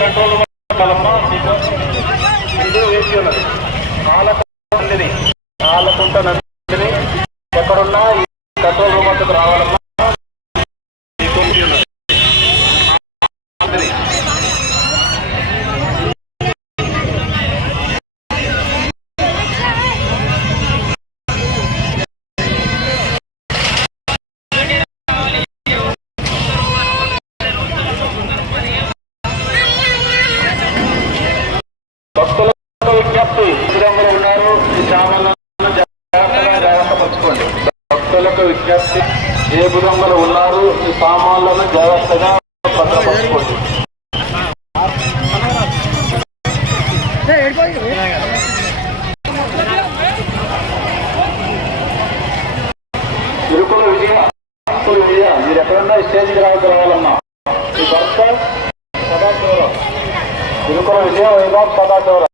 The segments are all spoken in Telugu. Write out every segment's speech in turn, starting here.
కంట్రోల్ ఇదే వేసి ఉన్నది. నాలుగుంట నందిని ఎక్కడున్నా ఈ కంట్రోల్ రూమ్ వద్దకు రావాలన్నా భక్తులకు విజ్ఞప్తి. దూరంలో ఉన్నారు ఈ సామాన్లను జాగ్రత్తగా పరచుకోండి. భక్తులకు విజ్ఞప్తి, ఏ బుధంలో ఉన్నారు ఈ సామాన్లను జాగ్రత్తగా భద్రపరచుకోండి. తిరుకుల విజయ మీరు ఎక్కడన్నా స్టేజ్కి రావాలన్నా ఈ భర్త సదాశివరావు, తిరుకుల విజయ వైభవ్ సదాశివరావు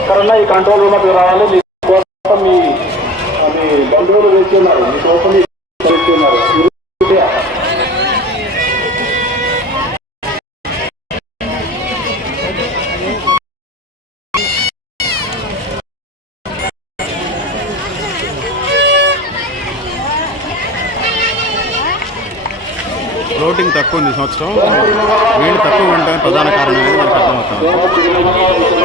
ఎక్కడన్నా ఈ కంట్రోల్ రూమ్కి రావాలి. మీకోసం మీ బంధువులు వేసి ఉన్నారు, మీకోసం వేసి ఉన్నారు. ఫ్లోటింగ్ తక్కువ ఉంది సంవత్సరం, నీళ్ళు తక్కువ ఉండడానికి ప్రధాన కారణం అనేది మనకు అర్థమవుతుంది.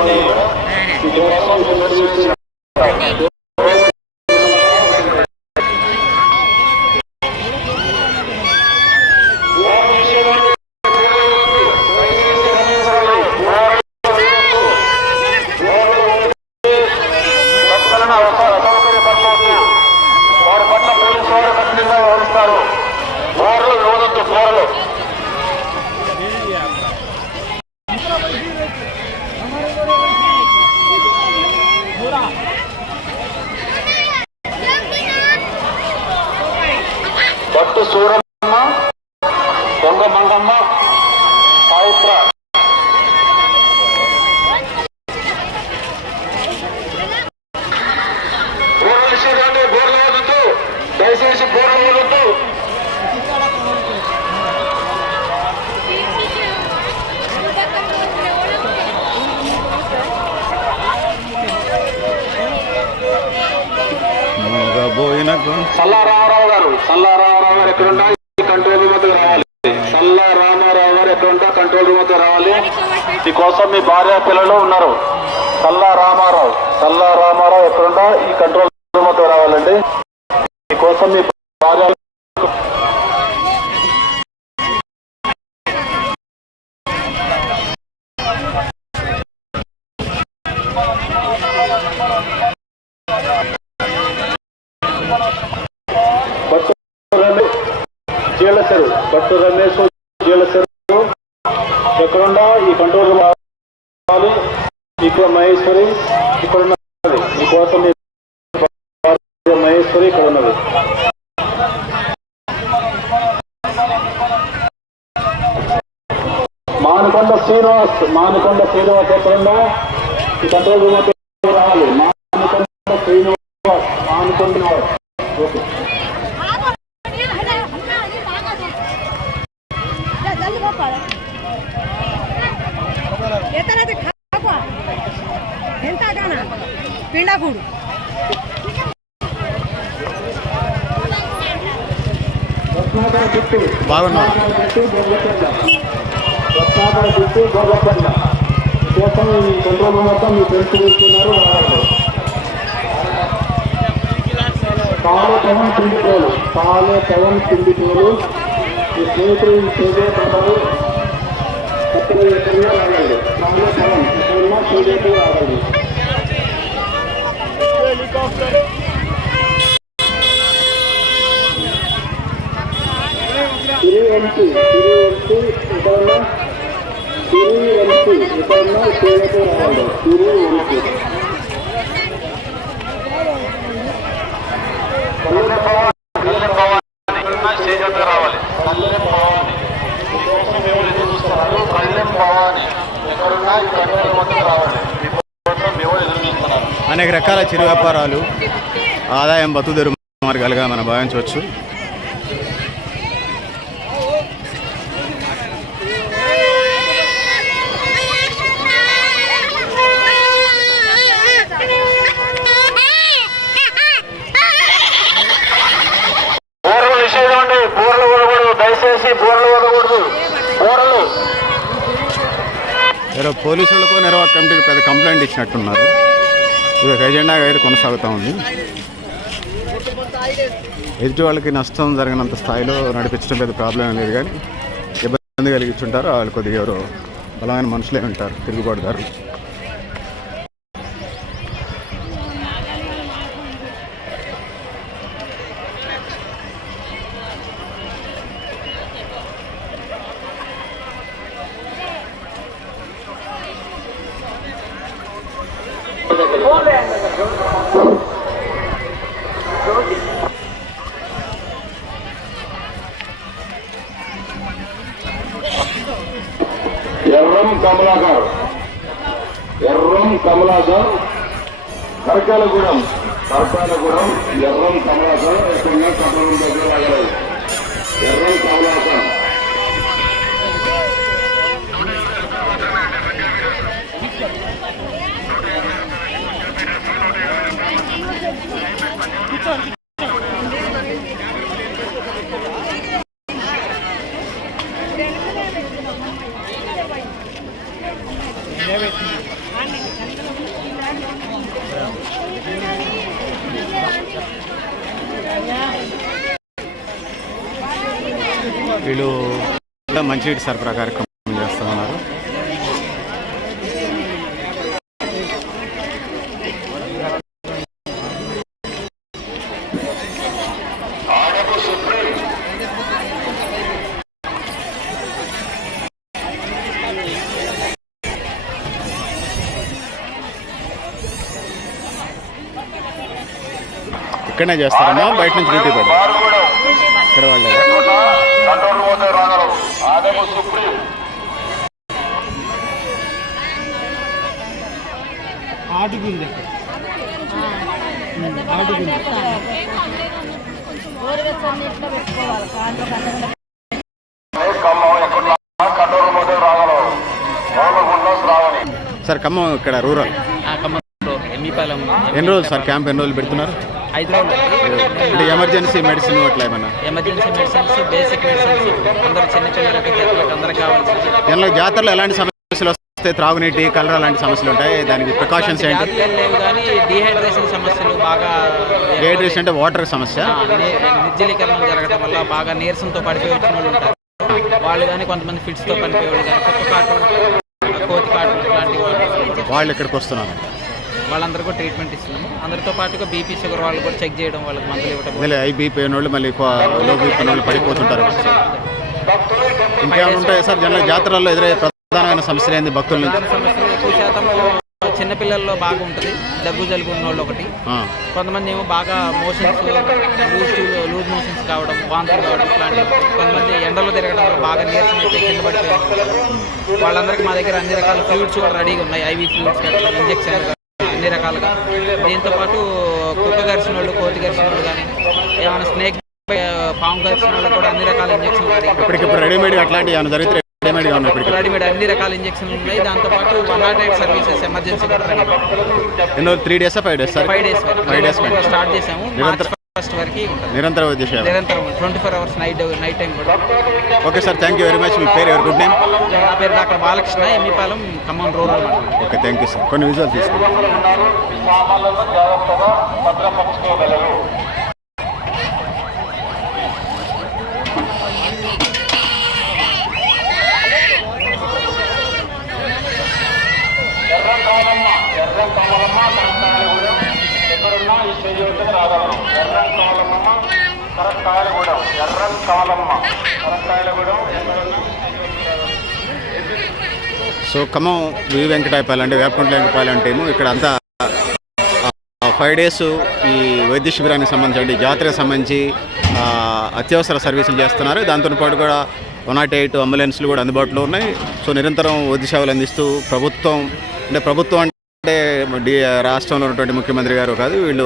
వారి పట్ల పోలీసు వారు కఠినంగా వ్యవహరిస్తారు. వారిలో యువతతో కోరలు పట్టు సూరమ్మ, దొంగ మంగమ్మ, సాయిత్ర బోర్లు వద్దు, దయచేసి బోర్లు వద్దు. సల్లారామారావు గారు ఎక్కడున్నా కంట్రోల్ రూమ్ వద్దకు రావాలి. సల్లారామారావు గారు ఎక్కడుంటా కంట్రోల్ రూమ్ వద్దకు రావాలి. మీకోసం మీ భార్య పిల్లలు ఉన్నారు. సల్లారామారావు ఎక్కడుంటా ఈ కంట్రోల్ రూమ్ వద్దకు రావాలండి. మీకోసం మీ భార్య భట్టు రమేష్ జీలసెరు ఎక్కడున్నా ఈ కంట్రోల్ రూమ్ రావాలి. ఇక్కడ మహేశ్వరి ఇక్కడ ఉన్నది, మీకోసం మహేశ్వరి ఇక్కడ ఉన్నది. మానకొండ శ్రీనివాస్ ఎక్కడున్నా ఈ కంట్రోల్ రూమ్ రావాలి. మానకొండ శ్రీనివాస్ ఓకే. బాగున్నా కోసం ఈ కంట్రోల్ రూమ్ మొత్తం మీ ఫ్రెండ్స్ తీసుకున్నారు. కాలే పవన్ పిండి తోలు ఈ స్నేహితులు ఈ చేయబోతున్నారు. కొత్తగా ఎక్కడన్నా రాగలడు. కాలే పవన్ ఎక్కడన్నా చేయబోతూ రాగలడు. తిరువంతి ఎక్కడన్నా చేయబోతూ రాగలడు. తిరువంతి రావాలి. అనేక రకాల చిరు వ్యాపారాలు ఆదాయం బతుకుదెరువు మార్గాలుగా మనం భావించవచ్చు. వేరే పోలీసులకు నిర్వాహక కమిటీకి పెద్ద కంప్లైంట్ ఇచ్చినట్టున్నారు. ఇది ఒక ఎజెండాగా అయితే కొనసాగుతూ ఉంది. ఎదుటి వాళ్ళకి నష్టం జరిగినంత స్థాయిలో నడిపించడం పెద్ద ప్రాబ్లం లేదు, కానీ ఇబ్బంది కలిగించుంటారు. వాళ్ళు కొద్దిగా ఎవరో బలమైన మనుషులే ఉంటారు, తిరుగుబాటుదారు. ఎర్రం కమలాకర్, కరకాలగూడెం, ఎర్రం కమలాకర్ ఎక్కడున్నా కమలం దగ్గర రాగలరు. ఎర్రం కమలాకర్ వీళ్ళు మంచినీటి సరఫరా కార్యక్రమం చేస్తూ ఉన్నారు. ఇక్కడనే చేస్తారమ్మా, బయట నుంచి డ్యూటీ పెడతారు ఇక్కడ వాళ్ళు. సార్ ఖమ్మం ఇక్కడ రూరల్ ఎన్ని రోజులు సార్ క్యాంప్, ఎన్ని రోజులు పెడుతున్నారు? 5 రోజులు. అంటే ఎమర్జెన్సీ మెడిసిన్ అట్లా ఏమన్నా? ఎమర్జెన్సీ మెడిసిన్స్, బేసిక్ మెడిసిన్స్, అందరూ చిన్నపిల్లలకి అందరికి కావాల్సింది. దీనిలో జాతరలో ఎలాంటి సమస్యలు వస్తాయి? త్రాగునీటి, కలరా లాంటి సమస్యలు ఉంటాయి. దానికి ప్రికాషన్స్ ఏంటి? లేవు కానీ డీహైడ్రేషన్ సమస్యలు బాగా. డీహైడ్రేషన్ అంటే వాటర్ సమస్య. నిర్జలీకరణం జరగడం వల్ల బాగా నీరసంతో పడిపోయి వచ్చిన వాళ్ళు ఉంటారు. వాళ్ళు కానీ కొంతమంది ఫిట్స్తో పడిపోయేవాళ్ళు కానీ కుక్క కాటు, కోతి కాటు లాంటి వాళ్ళు ఇక్కడికి వస్తున్నారు. వాళ్ళందరికీ ట్రీట్మెంట్ ఇస్తున్నాము. అందరితో పాటుగా బీపీ, షుగర్ వాళ్ళు కూడా చెక్ చేయడం, వాళ్ళకి మందులు ఇవ్వడం. హై బీపీ అయిన వాళ్ళు మళ్ళీ లో బీపీ అయిన వాళ్ళు పడిపోతుంటారు. ఇంకేమైనా ఉంటాయి సార్ జనరల్ జాతరల్లో ఎదురయ్యే ప్రధానమైన సమస్యలు ఏంది భక్తుల నుంచి? సమస్యలు ఎక్కువ శాతం చిన్నపిల్లల్లో బాగా ఉంటుంది. దగ్గు జలుబు ఉన్న వాళ్ళు ఒకటి. కొంతమంది ఏమో బాగా మోషన్స్, లూజ్ మోషన్స్ కావడం, వాంతులు కావడం ఇట్లాంటివి. కొంతమంది ఎండలో తిరగడం వల్ల బాగా నీరసం అయితే కింద పడిపోయారు. వాళ్ళందరికీ మా దగ్గర అన్ని రకాల ఫ్లూయిడ్స్ కూడా రెడీగా ఉన్నాయి. ఐవీ ఫ్లూయిడ్స్, ఇంజెక్షన్ అన్ని రకాలుగా. దీంతోపాటు కుక్క గరిచిన వాళ్ళు, కోతి గరిచిన వాళ్ళు కానీ, ఏమైనా స్నేక్, పాము గరిచిన వాళ్ళు కూడా అన్ని రకాల ఇంజెక్షన్లు ఇప్పటికిప్పుడు రెడీమేడ్ అట్లాంటివి ఏమైనా జరిగితే రెడీమేడ్ అన్ని రకాల ఇంజెక్షన్లు ఉన్నాయి. దాంతోపాటు 108 సర్వీసెస్ ఎమర్జెన్సీ కూడా ready. 3 days 5 days sir? 5 days start చేసాము. మార్చ్ 1st వరకు ఉంటుంది. నిరంతరం ఉద్దేశం నిరంతరం 24 hours నైట్ టైం కూడా. Okay sir, thank you very much. మీ పేరు ఎవరు? Good name? నా పేరు doctor Balakrishna, Emmipalem, Khammam rural. Okay, thank you sir. కొన్ని విజువల్ తీసుకుంటాం. ఎక్కడున్నా ఈ స్టేజ్ వద్దకు రాగలరు. ఎర్రం కాలమ్మ, కరక్కాయలగూడెం ఎక్కడున్నా. సో ఖమ్మం వి వెంకటాయపాలెం అంటే వేపకుంట్ల వెంకటాయపాలెం టీము ఇక్కడ అంతా 5 days ఈ వైద్య శిబిరానికి సంబంధించి జాతరకు సంబంధించి అత్యవసర సర్వీసులు చేస్తున్నారు. దాంతో పాటు కూడా 108 అంబులెన్స్లు కూడా అందుబాటులో ఉన్నాయి. సో నిరంతరం వైద్య సేవలు అందిస్తూ ప్రభుత్వం అంటే రాష్ట్రంలో ఉన్నటువంటి ముఖ్యమంత్రి గారు కాదు, వీళ్ళు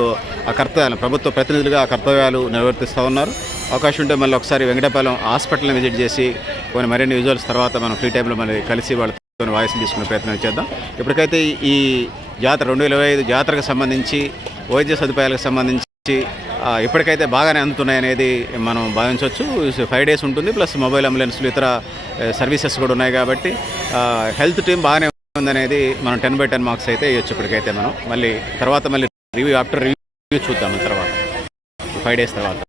ఆ కర్తవ్యాలు, ప్రభుత్వ ప్రతినిధులుగా ఆ కర్తవ్యాలు నిర్వర్తిస్తూ ఉన్నారు. అవకాశం ఉంటే మళ్ళీ ఒకసారి వెంకటాయపాలెం హాస్పిటల్ని విజిట్ చేసి కొన్ని మరిన్ని విజువల్స్ తర్వాత మనం ఫ్రీ టైంలో మళ్ళీ కలిసి వాళ్ళతో వాయిస్ తీసుకునే ప్రయత్నం చేద్దాం. ఇప్పటికైతే ఈ జాతర 2025 జాతరకు సంబంధించి వైద్య సదుపాయాలకు సంబంధించి ఇప్పటికైతే బాగానే అందుతున్నాయనేది మనం భావించవచ్చు. 5 days ఉంటుంది, ప్లస్ మొబైల్ అంబులెన్స్లు, ఇతర సర్వీసెస్ కూడా ఉన్నాయి కాబట్టి హెల్త్ టీం బాగానే ఉందనేది మనం 10/10 మార్క్స్ అయితే ఇవ్వచ్చు. ఇప్పటికైతే మనం మళ్ళీ రివ్యూ ఆఫ్టర్ రివ్యూ చూద్దాం తర్వాత 5 days తర్వాత.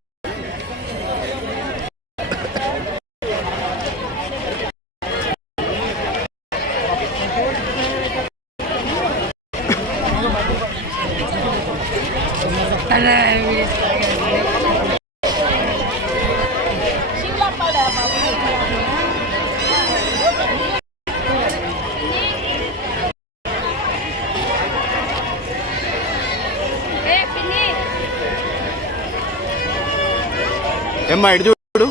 ఏమ్మా ఇటు చూడు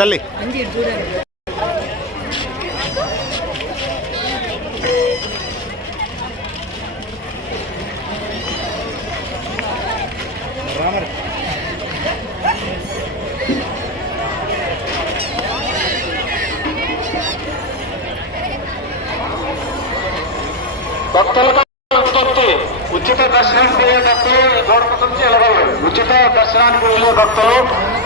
తల్లి. భక్తులకు విజ్ఞప్తి, ఉచిత దర్శనం చేయ భక్తులు ఈ గోడ పక్క నుంచి వెళ్ళగలరు. ఉచిత దర్శనానికి వెళ్ళే భక్తులు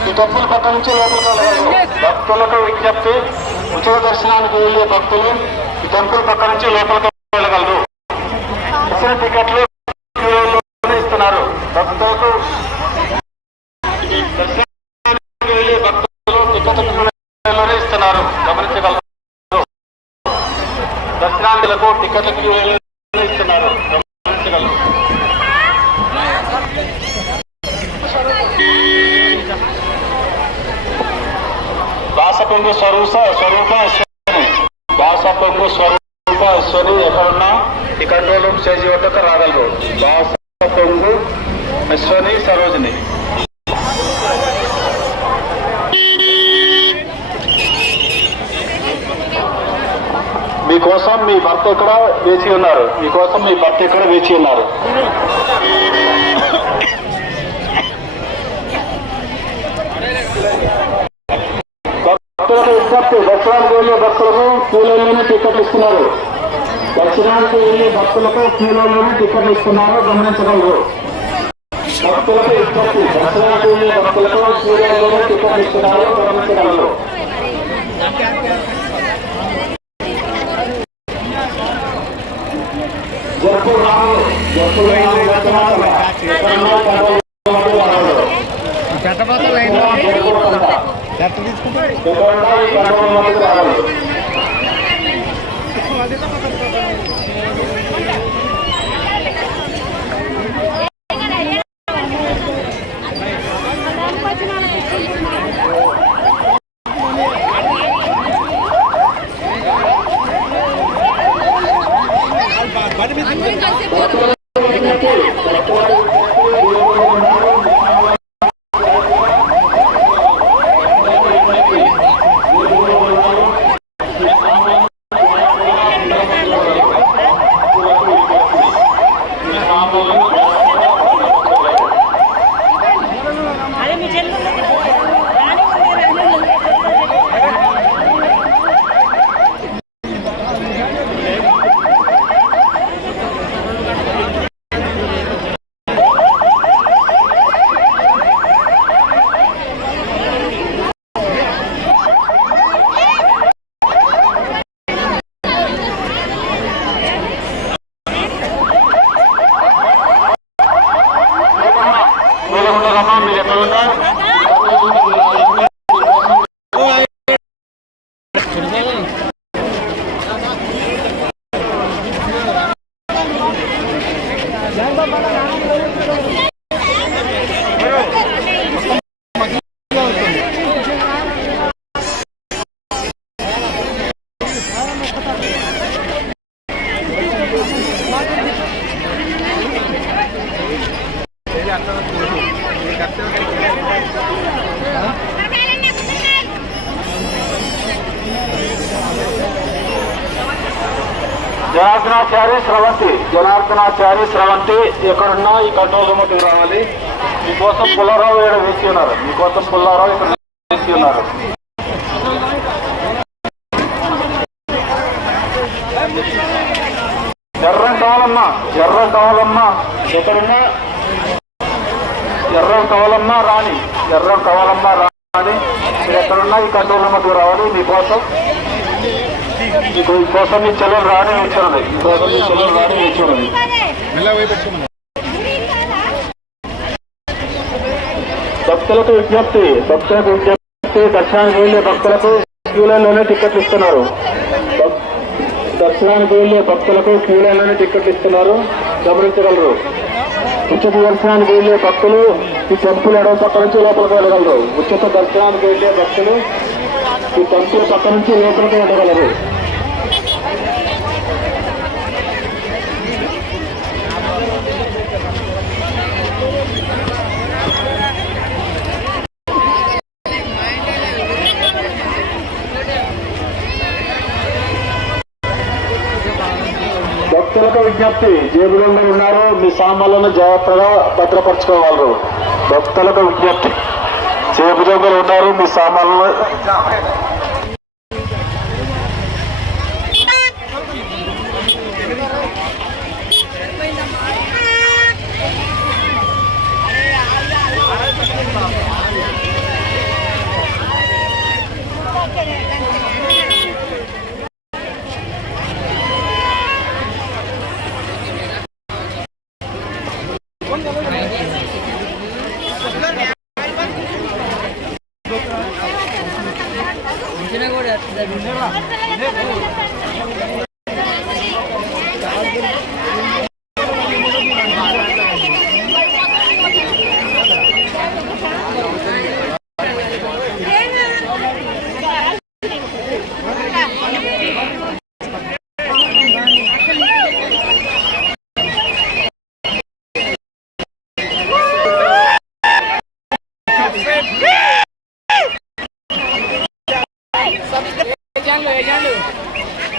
ఈ టెంపుల్ పక్క నుంచి లోపలికి వెళ్ళగలరు. భక్తులకు విజ్ఞప్తి, ఉచిత దర్శనానికి వెళ్ళే భక్తులు ఈ టెంపుల్ పక్క నుంచి లోపలికి వెళ్ళగలరు. దర్శన టికెట్లు ఇస్తున్నారు. భక్తులకు దర్శనానికి వెళ్ళే భక్తులు టికెట్లు ఇస్తున్నారు, గమనించగలరు. దర్శనాలకు టికెట్లకు ఇస్తున్నారు, గమనించగలరు. బాసపొంగు స్వరూపేశ్వరి ఎక్కడున్నా ఈ కంట్రోల్ రూమ్ స్టేజ్ వద్దకు రాగలరు. బాసపొంగు అశ్వని సరోజిని. మీకోసం మీ భర్త ఇక్కడ వేచి ఉన్నారు. భక్తులకు విజ్ఞప్తి, దర్శనానికి వెళ్ళే భక్తులకు క్యూలైన్లోనే టికెట్లు ఇస్తున్నారు. గమనించగలరు. భక్తులకు విజ్ఞప్తి, దర్శనానికి వెళ్ళే భక్తులకు క్యూలైన్లోనే టికెట్లు ఇస్తున్నారు, గమనించగలరు. జరుపు రాములు మీరు ఎక్కడ ఉన్నారు? జనార్దనాచారి స్రవంతి ఎక్కడున్నా ఈ కంట్రోల్ రూమ్కి రావాలి. మీకోసం పుల్లారావు ఇక్కడ వేసి ఉన్నారు. ఎర్రం కావాలమ్మా ఎక్కడున్నా ఎర్రం కావాలమ్మా రాణి మీరు ఎక్కడున్నా ఈ కంట్రోల్ రూమ్కి రావాలి. మీకోసం కోసం మీ చెల్లెలు రాని వచ్చారు కోసం మీ చెల్లెలు రాని వచ్చారు భక్తులకు విజ్ఞప్తి దర్శనానికి వెళ్ళే భక్తులకు క్యూ లైన్లోనే టికెట్లు ఇస్తున్నారు. దర్శనానికి వెళ్ళే భక్తులకు క్యూ లైన్లోనే టికెట్లు ఇస్తున్నారు, గమనించగలరు. ఉచిత దర్శనానికి వెళ్ళే భక్తులు ఈ టెంపుల్ ఎడవ పక్క నుంచి లోపలికి వెళ్ళగలరు. ఉచిత దర్శనానికి వెళ్ళే భక్తులు ఈ టెంపుల్ పక్క నుంచి లోపలికి వెళ్ళగలరు. భక్తులకు విజ్ఞప్తి, జేబులలో ఉన్నారు, మీ సామాన్లను జాగ్రత్తగా భద్రపరచుకోగలరు. భక్తులకు విజ్ఞప్తి, జేబు జోబులు ఉన్నారు, మీ సామాన్లను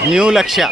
న్యూ లక్ష్య.